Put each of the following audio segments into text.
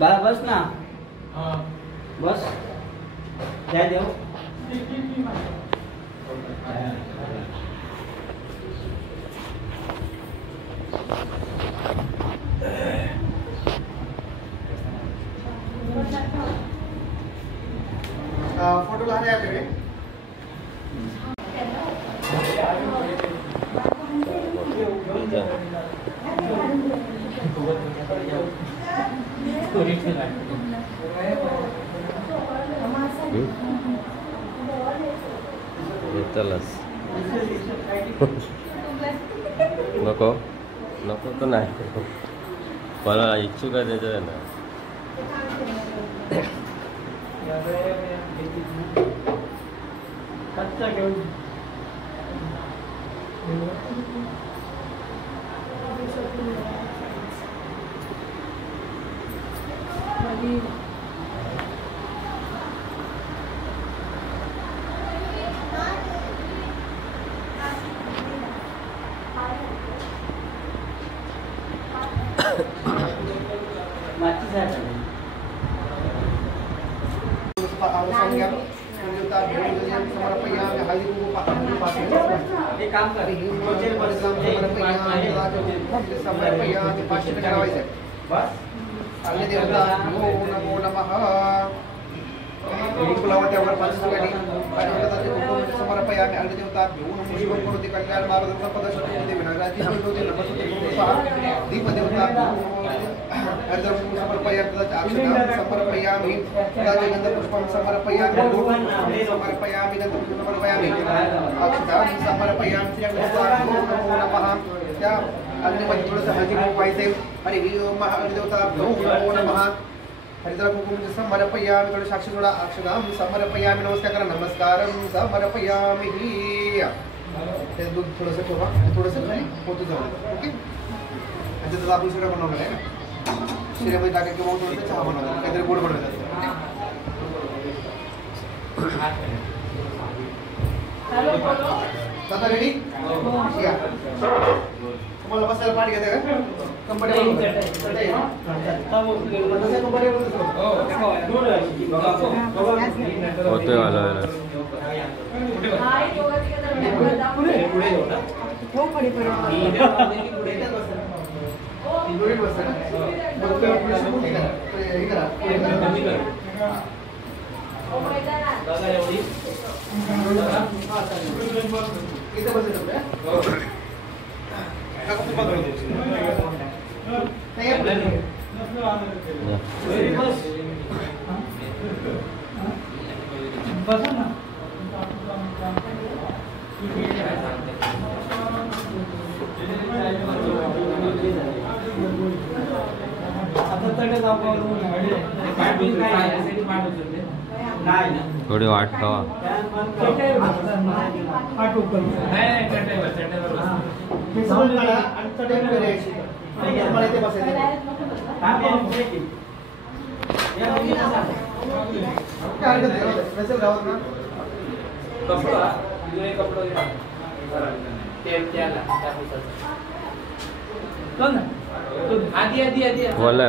बाळा बस ना. बस काय देऊ. फोटो लाने आते हैं नको नको तर नाही मला इच्छुक आहे त्याचं ना. थोडंसं हळदी कुंकू व्हायचे आणि महादेवता नमो नमः हरिद्रा कुंकुम समर्पयामि. थोडं साक्षी थोडा अक्षदाम समर्पयामि. नमस्कार करा. नमस्कारम समर्पयामि. ते दूध थोडंसं ठेवा आणि थोडंसं खाली पोतू जाऊ. ओके. आणि त्याचा आपण शिरा बनवणार आहे ना. शिऱ्यामध्ये टाका किंवा थोडंसं चहा बनवणार काहीतरी गोड बनवायचं. आता रेडी. तुम्हाला बसायला पाणी घेते का. होते वाला थोडी वाट ठेवा.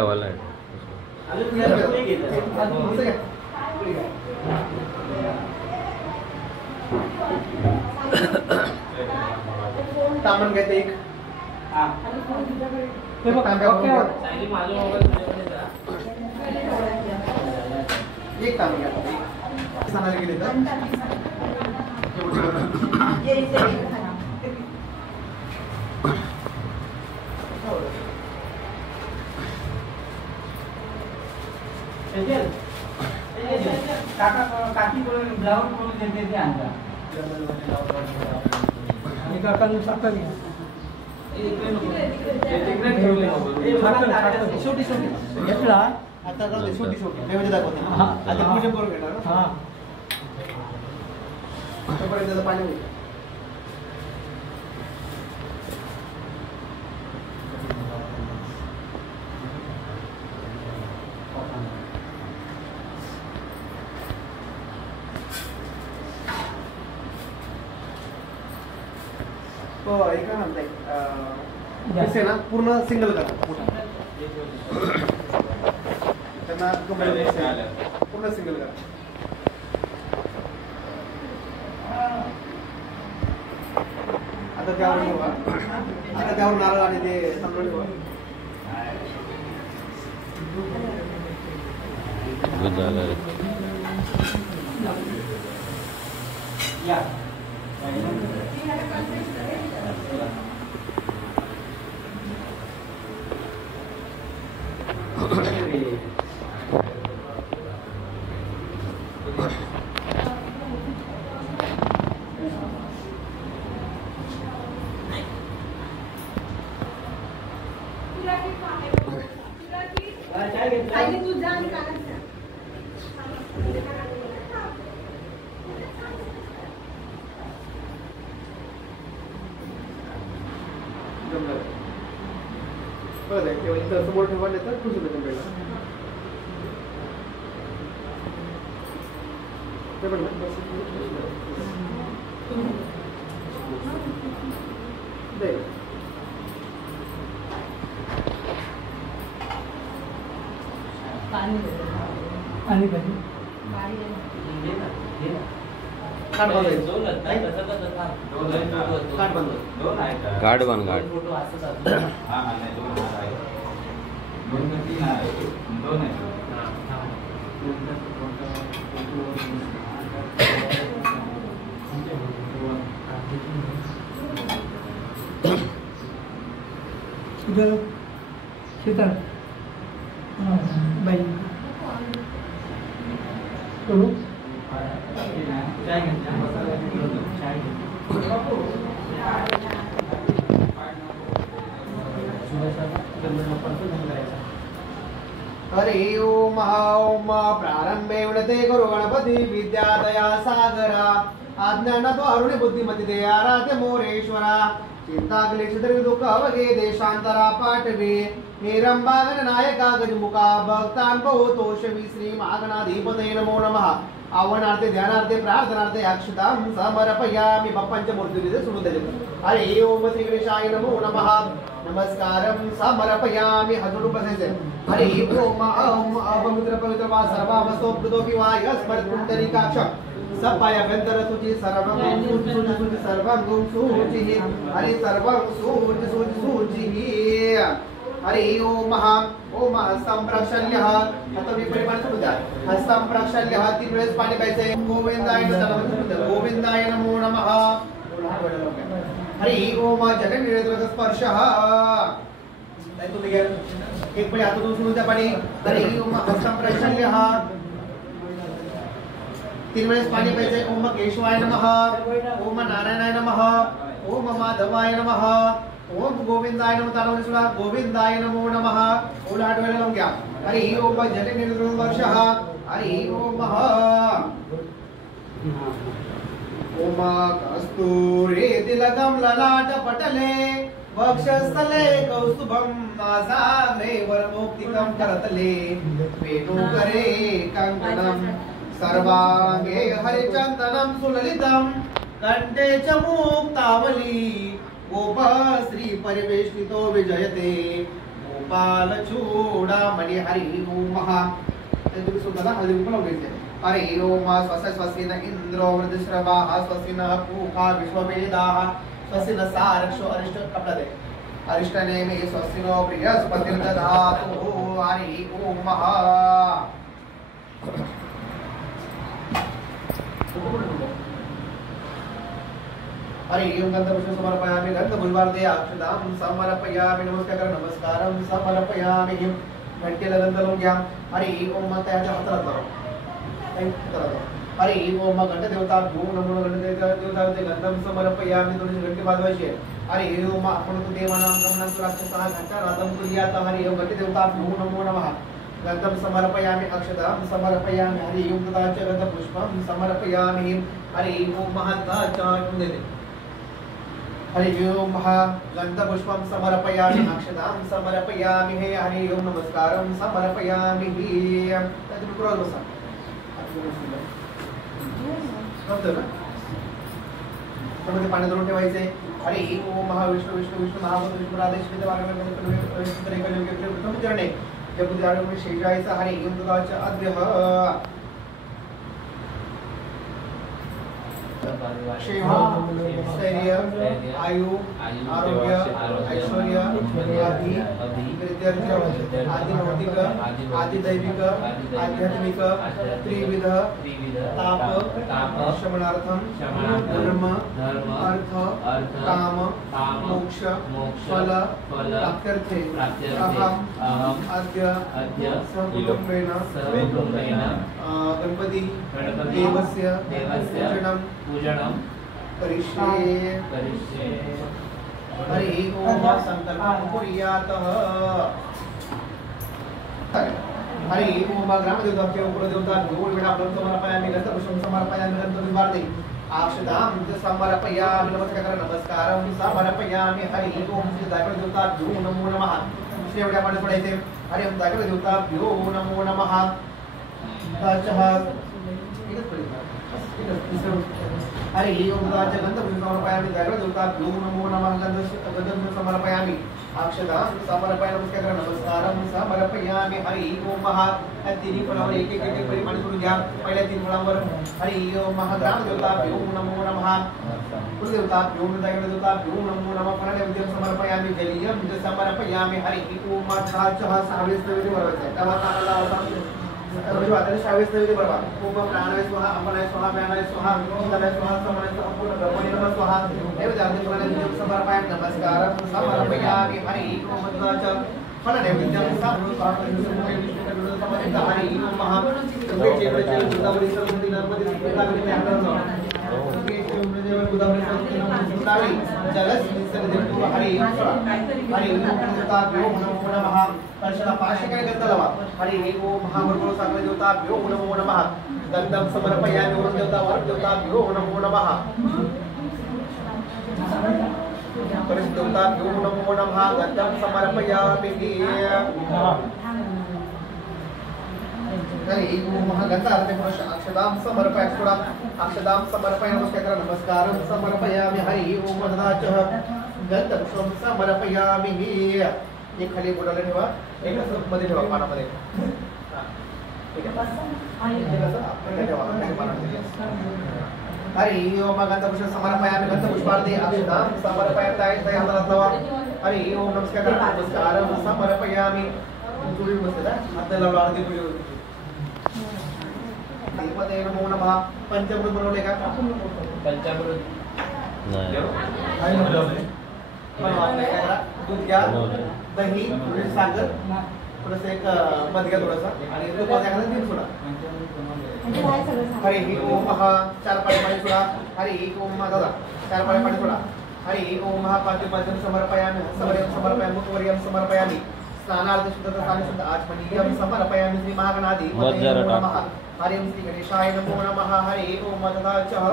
वाला आहे तांबण घेते एक. एक तांबण घ्या. सणाला गेले तर काकी ब्लाउज करून देते ते आणता. घेतला आता छोटी छोटी नैवेद्य दाखवतो. आता पूजा करून घेणार. आतापर्यंत पाणी होईल. तो एक म्हणताय ना पूर्ण सिंगल करा. त्यांना पूर्ण सिंगल करा. आता त्यावर ठेवा. आता त्यावर नारळ आणि ते तांदूळ ठेवा. या आणि तू जा आणि काढत जा. बरं आहे. किंवा इथं समोर ठेवा नाही तर खुश होतं पहिला. ते पण दे. पाणी आणि पाहिजे काट बांधायचं. काट बंद. गाठ बांध गाठ. फोटो असंच असतं. हा नाही दोन आहे. दोन का तीन आहे. दोन आहे. शीतल बाई करू चाय घेतला. चाय हरि ओम ओम प्रारंभे विणते गुरु गणपती विद्यादया सागरा अज्ञानातो अरुणी बुद्धिमती दे आराध्य मोरेश्वरा चिंता क्लेश दर्व दुःख अवगे देशांतरा पाठवे हे रंबागन नायका गजमुखा भक्तान बहुतोषवी श्री महागणाधिपते नमो नमः. आव्हानार्थे ध्यानार्थे प्रार्थनार्थे अक्षतां समर्पयामि. बाप्पांच्या मूर्तीमध्ये सोडून द्यायचे. हरि ओम श्री गणेशाय नमो नमः. नमस्कारं समर्पयामि. हात जोडून बसायचे. हरि ओम ओम अपवित्र पवित्र वा सर्वावस्तो पृथोपि वा यस्मत् पुंडरीकाक्ष सपायभ्यंतर तुझी सर्वं सूचि सूचि सूचि सर्वं सूचि हरि सर्वं सूचि सूचि सूचि. हरि ओम ओम हस्तं प्रक्षाल्य. आता मी परिमाण सुरू द्या. हस्तं प्रक्षाल्य. 3 वेळेस पाणी प्यायचंय. गोविंदाय नमः. गोविंदाय नमो नमः. हरि ओम जगन्निरेत्र स्पर्शः. नाही तुम्ही घ्या. एक पळी हातातून सुरू द्या पाणी. हरि ओम हस्तं प्रक्षाल्य. 3 वेळेस पाणी प्यायचंय. ओम केशवाय नमः. ओम नारायणाय नमः. ओम माधवाय नमः. ओम गोविंदाय नमः. तालवणी सुद्धा गोविंदाय नमो नमः. ओला आठ वेळेला लावून घ्या. हरि ओम जगन्निरेत्र स्पर्शः. हरि ओम ओम कस्तुरे तिलकं ललाट पटले वक्षस्थले कौस्तुभं नासाग्रे वरमुक्तिकं करतले वेणुकरे कंकणं सर्वांगे हरिचन्दनं सुललितं कंठे च मुक्तावली गोप श्री परिवेष्टितो विजयते गोपाल चूडामणि. हरि ओम. तुम्ही सुद्धा हळदी कुंकू लावायचे. हरि ओम स्वस्य स्वस्ति न इंद्रो वृद्धश्रवाः स्वस्ति न पूषा विश्ववेदाः स्वस्ति न सारक्षो अरिष्ट कपड़ा दे अरिष्टनेमि स्वस्ति नो बृहस्पतिर्दधातु. हरि ओम. हरि ओम. गंधपुष्प समर्पयामि. गंधपुष्पार्थे अक्षतां समर्पयामि. नमस्कारं समर्पयामि. घंटेला गंध लावून घ्या. हरि ओम. त्याच्या हाताला लावा. हरि ओम. घंट देवता भूम नमो घंट देवता गंधम समर्पयामि. थोडी घंटी वाजवायची. हरि ओम. आपण तू देवानां गमनं राक्षसाः घंटा राधम कुर्यात्. हरि ओम. घंट देवता भूम नमो नमः. गंधम समर्पयामि. अक्षतां समर्पयामि. हरि ओम. तदाच गंधपुष्पं समर्पयामि. हरि ओम. महत्ताचार्य देते. हरि ओम. गंधपुष्पं समर्पयामि. अक्षतां समर्पयामि. हे हरि ओम. नमस्कारं समर्पयामि. तुम्ही क्रॉस बसा. त्यामध्ये पाणी धरून ठेवायचे. हरि ओम. विष्णू विष्णू विष्णू महाभूत विष्णू राधेश्वर जगुजाडे शेषायचा हरे इंद्राचा अद्यः क्षेम स्थैर्य आयु आरोग्य ऐश्वर्य आदि आदि भौतिक आदि दैविक आध्यात्मिक त्रिविध ताप शमनार्थम धर्म अर्थ काम मोक्ष फल प्राप्त्यर्थे अहम अद्य सकुटुम्बेन गणपति देवस्य पूजनम करिष्ये हरि ओम संकल्पं कुर्यातः हरि ओम ग्रामदेवताभ्यो कुलदेवताभ्यो विडापं समर्पयामि गन्धपुष्पं समर्पयामि गन्धपुष्पार्थे अक्षतां समर्पयामि नमस्कारं समर्पयामि हरि ओम श्री देवताभ्यो नमो नमः श्री विडापाने पडायचे हरि ओम देवताभ्यो नमो नमः तचः हरि ओम गन्धपुष्पं समर्पयामि देवताभ्यो नमो नमः गन्धपुष्पं समर्पयामि अक्षतां समर्पयामि नमस्कारं समर्पयामि हरि ओम तिन्ही फळावर एक एक परिमाण करून घ्या पहिल्या तीन फळावर हरि ओम ग्रामदेवताभ्यो नमो नमः कुलदेवताभ्यो देवताभ्यो नमो नमः फलनैवेद्यं समर्पयामि जलीयं समर्पयामि हरि ओम छाचः सावेस नैवेद्य बरोबर आहे शावेस नैवेद्य बरोबर ओम प्राणवे स्वाहा अमनाय स्वाहा व्यानाय स्वाहा विष्णुनाय स्वाहा समनाय स्वाहा पूर्ण ब्रह्मणे नमः स्वाहा नैवेद्यार्थं फलनैवेद्यं समर्पयामि नमस्कारं समर्पयामि हरि ओम छाचः फलनैवेद्यं समर्पयामि हरि ओम हरि ओम महावर्गो साग्रदेवताभ्यो नमो नमः गन्धं समर्पयामि वरुणदेवताभ्यो नमो नमः परिशुद्धदेवताभ्यो नमो नमः गन्धं समर्पयामि हरि ओम गन्धार्थे पुरुष अक्षतां समर्पयामि नमस्कारं समर्पयामि हरि ओम ददाचः गन्धपुष्पं समर्पयामि एक खाली बोलायला ठेवा एक असं मध्ये ठेवा पानामध्ये ठीक आहे हरि ओम गन्धपुष्पं समर्पयामि गन्धपुष्पार्थे अक्षतां समर्पयामि ताई हातात लावा हरि ओम नमस्कारं समर्पयामि तुम्ही बसला हाताला लावा आरती पुढे देवते नमो नमः पंचामृत बनवले का पंचामृत नाही दूध घ्या दही थोडी साखर थोडंसं एक मध घ्या थोडासा आणि तूप टाकायला 3 सोडा हरि ओम चार पाणी सोडा हरि ओम दादा 4 पाणी सोडा हरि ओम पाद्यपाद्यं समर्पयामि मुखवर्यं समर्पयामि स्नानार्थ शुद्धता शुद्ध आचमनीयं समर्पयामि श्री महागणाधि नमः हरि ओम श्री गणेशाय नमो नमः हरि ओम ददाचः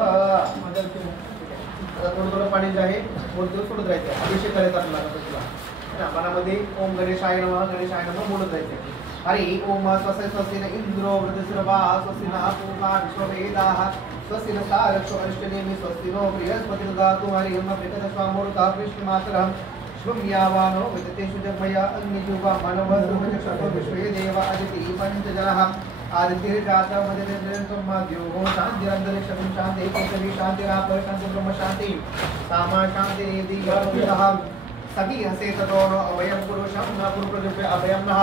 थोडं पाणी जे आहे मूर्तीवर सोडत राहायचं अभिषेक करायचा आपल्याला मनामध्ये ओम गणेशाय नमः बोलत राहायचं हरि ओम स्वस्तिन इंद्रो वृद्धश्रवा स्वस्तिन पूर्वा विश्ववेदाः स्वस्तिन सारक्षो अरिष्टनेमि स्वस्तिनो बृहस्पतिर्दधातु हरि ओम प्रकटस्वामूर्ता कृष्णमातरं शुभं यावानो विदतेषु जन्मया अग्निजुवा मानवसर्वचक्षुः विश्वे देव अदिति पञ्चजनः आदित्यर्जातः मध्यदेवं मध्यो शान्तिरन्तरिक्षं शान्ति पृथिवी शान्तिरापः शान्ति ब्रह्म शान्ति सामा शान्तिरेति यः सभी हसे ततोनो अभयं पुरुषं न पुरुषस्य अभयं नः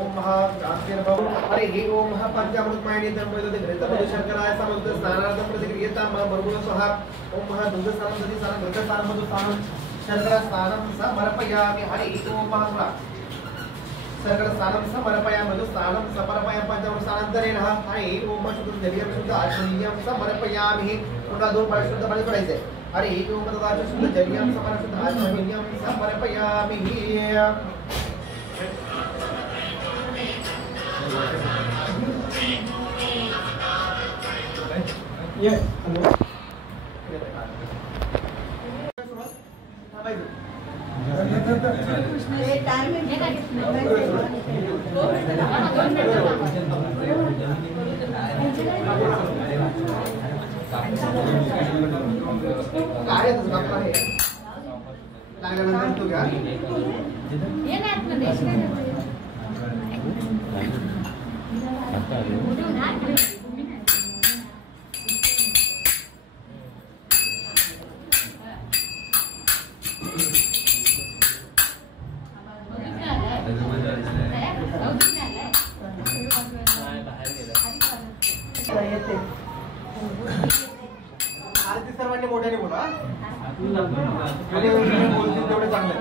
ओम शान्तिर्भव हरि ओम पंचामृतमयी धर्मवेद घृतपद शर्कराय समुद्र स्नानार्थं प्रतिक्रियतां बर्गुण स्वः ओम दुग्धस्नानं दधि स्नानं घृतस्नानं मधुस्नानं शर्करा स्नानं समर्पयामि हरि ओम शर्करा स्नानं समर्पयामि मधुस्नानं समर्पयामि पंचामृत स्नानान्तरेण हरि ओम शुद्ध जलीयं शुद्ध आचमनीयं समर्पयामि पुन्हा 2 पाणी शुद्ध पाणी पडायचे हरि ओम ददाचः शुद्ध जलीयं शुद्ध आचमनीयं समर्पयामि Yes. आरती सर्वांनी मोठ्याने बोला. बोलतील तेवढे चांगले.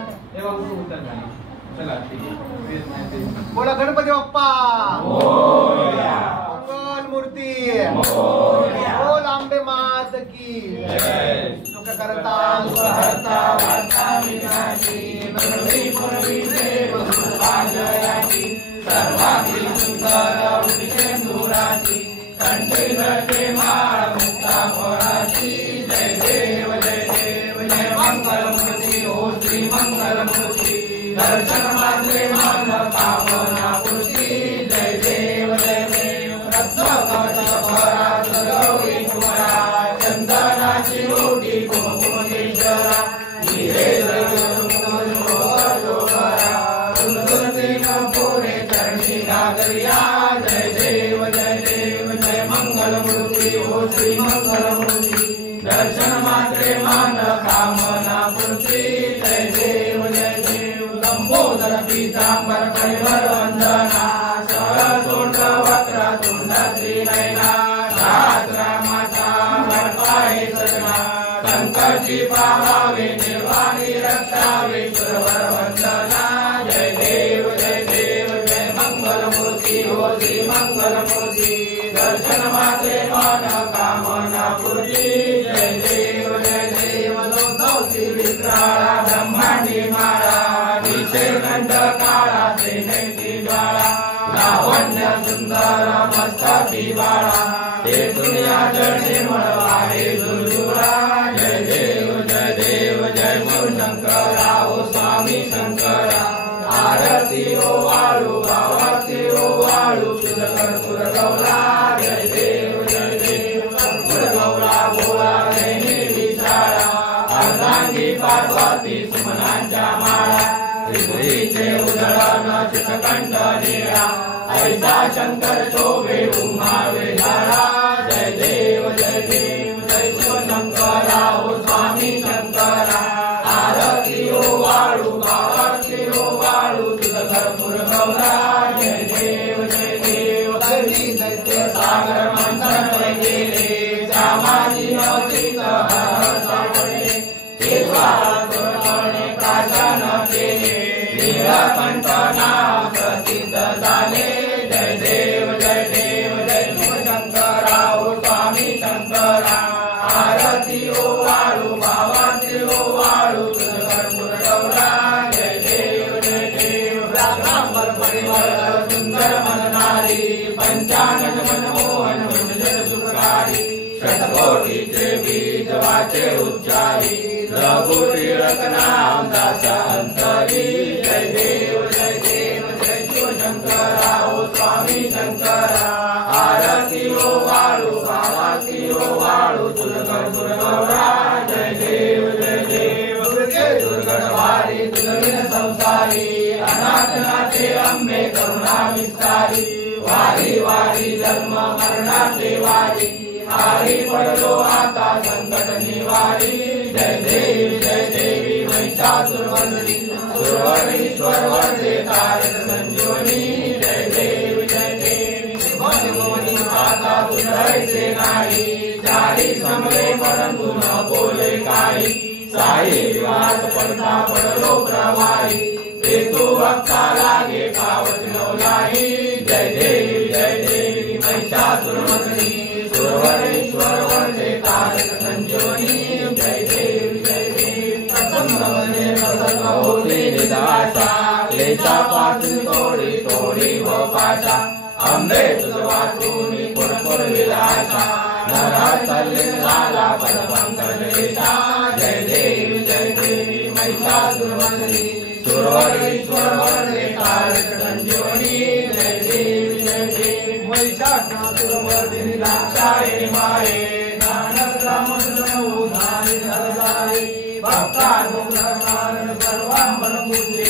चला ठीक आहे. बोला गणपती बाप्पा मंगल मूर्ती बोल आंबे मात की सुख करता सुख हरता वार्ता विनाशी नरहरी पुरवी प्रेम सुभाजयाची सर्वांगी सुंदर उदितेंदुराची कंठी धरते माळ मुक्ता फळाची जय देव जय देव जय मंगल मूर्ती हो श्री मंगल मूर्ती दर्शन मात्रे मन कामना पूर्ती जय देव जय देव रत्न कवच परात गौरी कुमारा चंदनाची ओटी कुमकुमेश्वरा हिरे पुरे चरणी नागरिया जय देव जय देव जय मंगल मूर्ती हो श्री मंगल मूर्ती दर्शन मात्रे मन कामना पूर्ती जय देव जय देव लंबोदर पीतांबर परिवर वंदना सहसोट वक्र तुंड श्री नयना शास्त्रा माता पाहे सजना संकटी पावावे निर्वाणी रक्षावे सुरवर वंदना जय देव जय देव जय मंगल मूर्ती हो श्री मंगल मूर्ती दर्शन मात्रे मन कामना पूर्ती जय देव जय देव नवसी विक्राळा ब्रह्मांडी माळा विषयखंड काळा त्रिनेत्री ज्वाळा लावण्य सुंदर मस्तकी बाळा हे दुनिया निर्मळ आहे दुर्जुळा जय देव जय शंकरा ओ स्वामी शंकरा आरती ओ वाळू आरती ओ वाळू तुझ कर्पूर गौरा जय देव कर्पूर गौरा गोळा नैनी विचारा अर्धांगी पार्वती सुमनांच्या माळा त्रिपुरीचे उजळण चित्रकंठ नीळा ऐसा शंकर शोभे उमावे झाडा जय देव जय शिवशंकरा ओ स्वामी शंकरा आरती ओ वाळू आरती ओ वाळू तुझ कर्पूर गौरा जय देव दैत्य सागर मंथन गेले सामाजी अवतीत हर सापडले केशवाने प्राशन केले नीलकंठ नाव प्रसिद्ध झाले जय देव जय शिवशंकरा ओ स्वामी शंकरा आरती ओ वाळू आरती ओ वाळू तुझ कर्पूर गौरा जय देव ब्राह्मण परिमळ सुंदर मननारी पंचानन मनमोहन सुखकारी शतकोटीचे बीज वाचे उच्चारी रघुरी रत्नाम दासा अंतरी जय देव जय शिवशंकरा ओ स्वामी शंकरा आरती ओ वाळू आरती ओ वाळू तुझ कर्पूर गौरा जय देव दुर्गे दुर्गणवारी तुझ संसारी अनाथ नाथे अंबे करुणा विस्तारी वारी वारी जन्म मरणाचे वारी आरी पडलो आता संकट निवारी जय देवी महिषासुरमर्दिनी सुरवरीश्वर वरदे तारक संजीवनी जय देवी भगवती माता तुझे नाही चारी समले परंतु न बोले काही साई विवाद पडता पडलो प्रवाही ते तू भक्ता लागे पावत नवलाई जय देवी महिषासुरमर्दिनी सुरवरीश्वर वरदे तारक संजीवनी जय देवी होती निदाशा क्लेशापासून तोडी व पाशा अंबे तुझ वाचून पुरपुर विलासा नरा चालले झाला परपंकलेशा जय देवी महिषासुरमर्दिनी सुरवरीश्वर वरदे तारक संजीवनी जय देवी महिषासुरमर्दिनी लाक्षाये माये नानक रामचंद्र उधारी धरधारी भक्तानुग्रहकारण सर्वांबर पूजे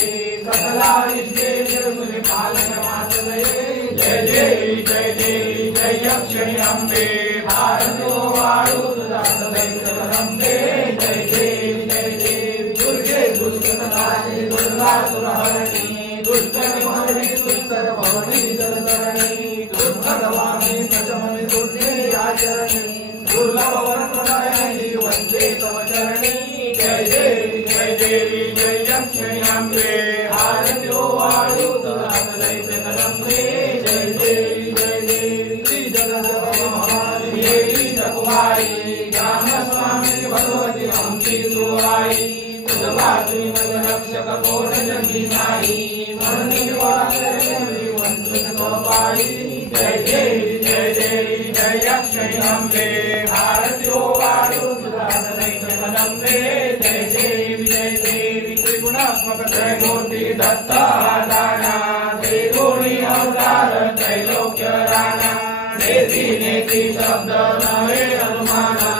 सकला विश्वे तुझे पालन वासदये जय देवी जय देवी जय यक्षिणी अंबे भारतो वाळू तुझा सदैव रंबे जय देवी दुर्गे दुष्टनाशी दुर्गा सुरहरणी दुष्टनिवारिणी दुष्कर भवनी जलतरणी दुर्भगवानी प्रजमनि दुर्गे आचरणी दुर्लभ वरप्रदायिनी वंदे तव चरणी जय देवी जय यक्षिणी अंबे भारतो वाळू तुझा सदैव रंबे जय देवी श्री जगदम्बाई देवी जगुबाई ज्ञानस्वामी भगवती हंसी सुराई तुझवासी मज रक्षक कोण जगी नाही म्हणून वाचरणी वंदन कपाई जय देवी जय यक्षिणी अंबे भारतो वाळू तुझा सदैव रंबे जय देवी त्रिगुणात्मक त्रैमूर्ती दत्ता दाना त्रिगुणी अवतार त्रैलोक्य राणा नेती शब्द नवे अनुमाना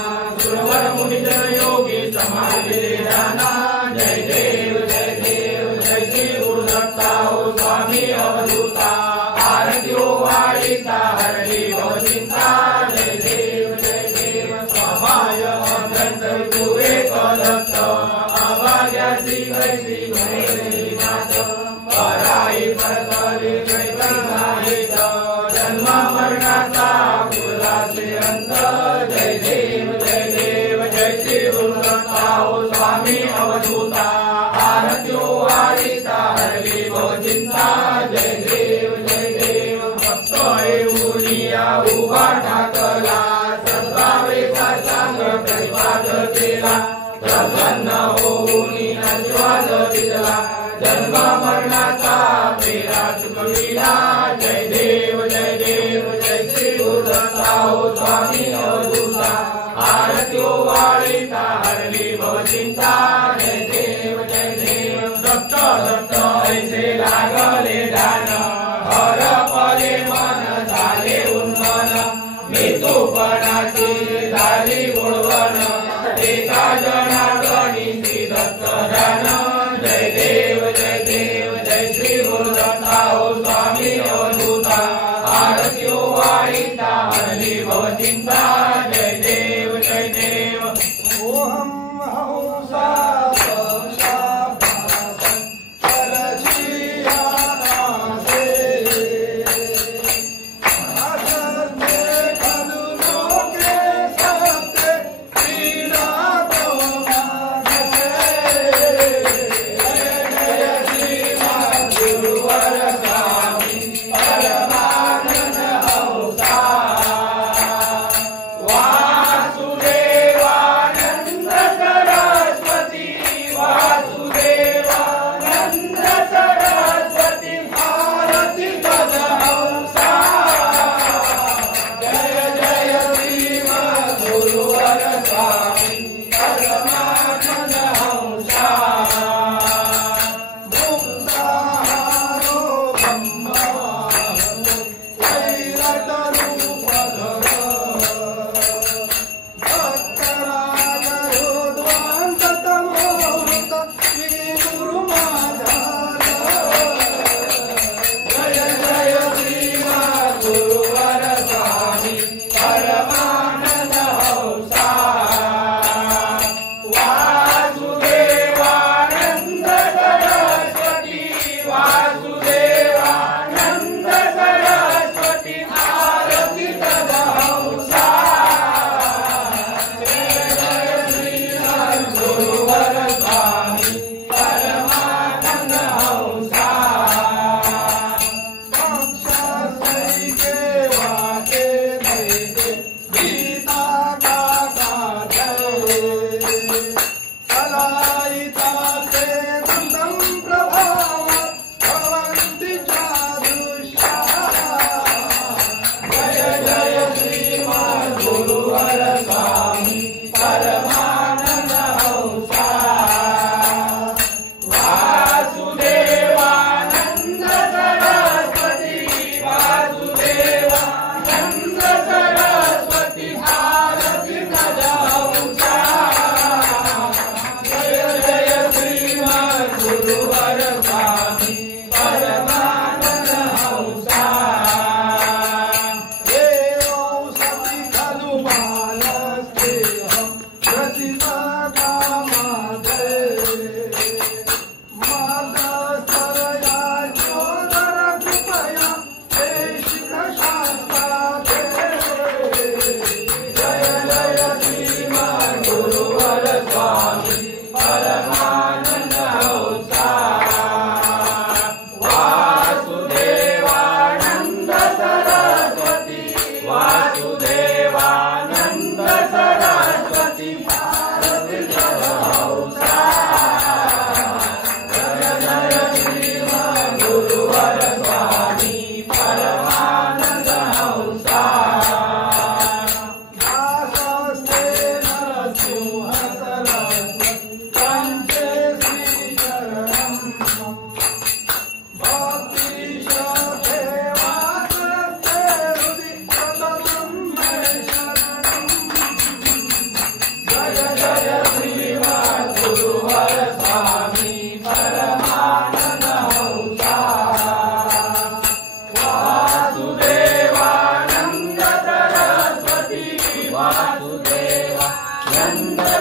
सुरवर मुनिजन योगी समाधि जाना जय देव जय श्री गुरुदत्ता हो स्वामी अवधूता आरत्यो वाळीता हरली भवचिंता जय देव स्वामाय अभ्यंतर तुवे कदत्त अभाग्याची कैसी गणेशनाथ पराई परतले कैकनाहित जन्म मरणाचा कुलाचे अंत जय देव जय श्री गुरुदत्ता हो स्वामी अवधूता आरत्यो वाळीता हरली भवचिंता जय देव भक्त येऊनिया उभा ठाकला सत्तावेचा सांग प्रतिपाद केला प्रसन्न होऊन आशीर्वाद दिला जन्म मरणाचा फेरा चुकविला जय देव जय श्री गुरुदत्ता हो स्वामी अवधूता आरत्यो वाळीता हरली भवचिंता जय देव दत्त ऐसे लागले ध्यान हर पले मन झाले उन्मन मृत्यूपणाची झाली गुणवन एका जनार्दनी श्री दत्त ध्यान जय देव जय श्री गुरुदत्ता हो स्वामी अवधूता आरत्यो वाळीता हरली भवचिंता जय देव ओहम हंसा Oh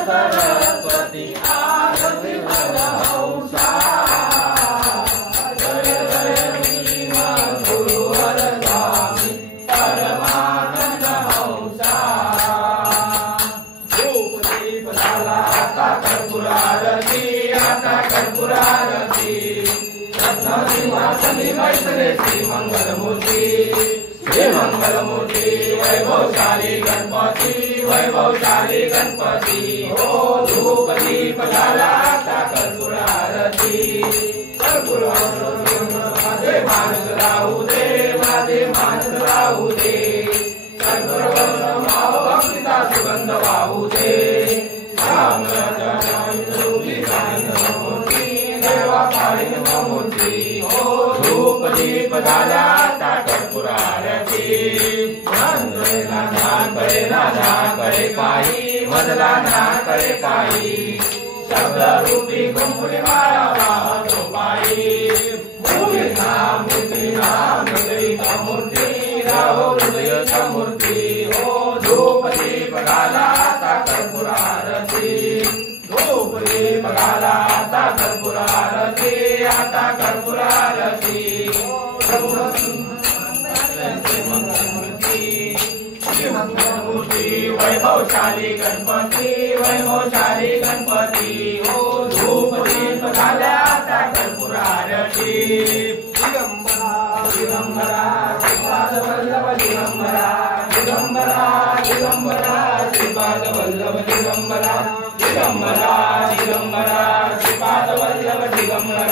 सरस्वती आरती हंसा जय जय नीमा गुरुवर स्वामी परमानंद हंसा धूपदीप झाला आता कर्पूरारती रत्नसिंहासनी बैठले श्रीमंगलमूर्ती वैभवशाली गणपती हो धूपदीप झाला आता कर्पूरारती माझे मानस राहू दे भक्तीचा सुगंध वाहू दे धूपदीप झाला आता कर्पूरारती राधा करे पायी मधला ना करे पायी शब्द रूपी कुंकुली माळा वाहतो पायी मूर्ती राहो हृदय मूर्ती हो धूपदीप झाला आता कर्पूरारती धूपदीप झाला आता कर्पूरारती मंगलमूर्ती वैभवशाली गणपती हो धूपदीप झाला आता कर्पूरारती दिगंबरा श्रीपाद वल्लभ दिगंबरा श्रीपाद वल्लभ दिगंबरा श्रीपाद वल्लभ दिगंबरा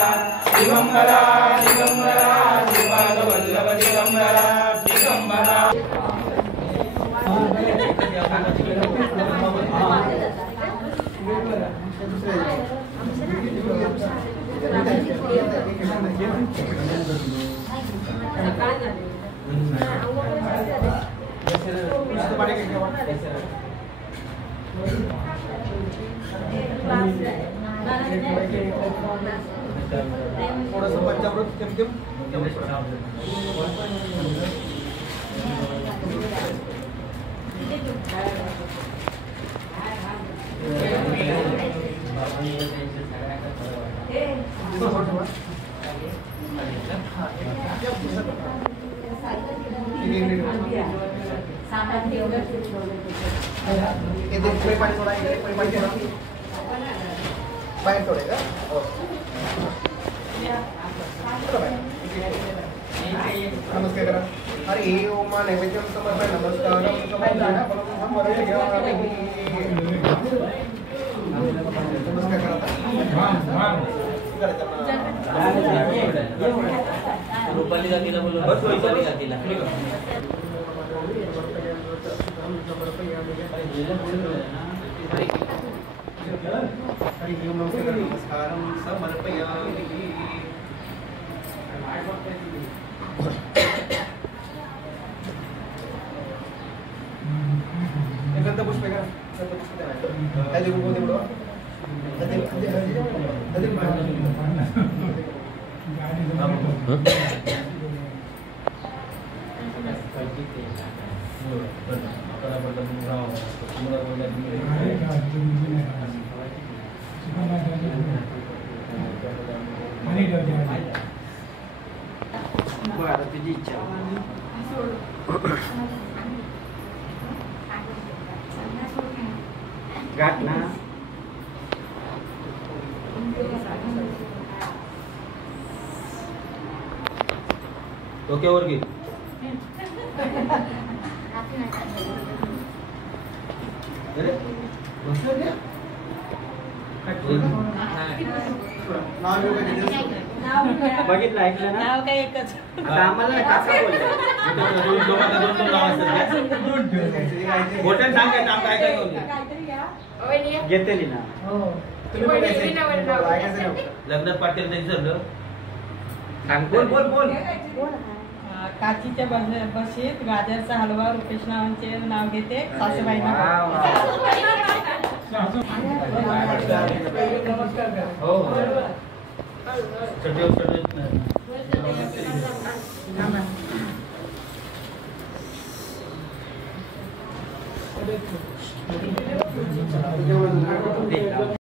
श्रीपाद वल्लभ दिगंबरा थोडंसं पंचामृत थेंब पाणी थोडे का नमस्कार करा हरि ओम नैवेद्यम समर्पय नमस्कार नमस्कार करा रुपाली काकीला बोलू रुपाली काकीला हरि ओम नमस्कारं समर्पयामि गंधपुष्प का त्याचे गुण कोणते बरोबर तुझी इच्छा गाठ ना डोक्यावर घे बघितलं ऐकलं ना नाव काय एकच आम्हाला काका बोलले सांग काय नाव काय काय घेतली ना लग्नात पाटील नाही झालं बोल बोल बोल काचीच्या बशीत गाजरचा हलवा रुपेश नावांचे नाव घेते सासूबाईंना हो जेवण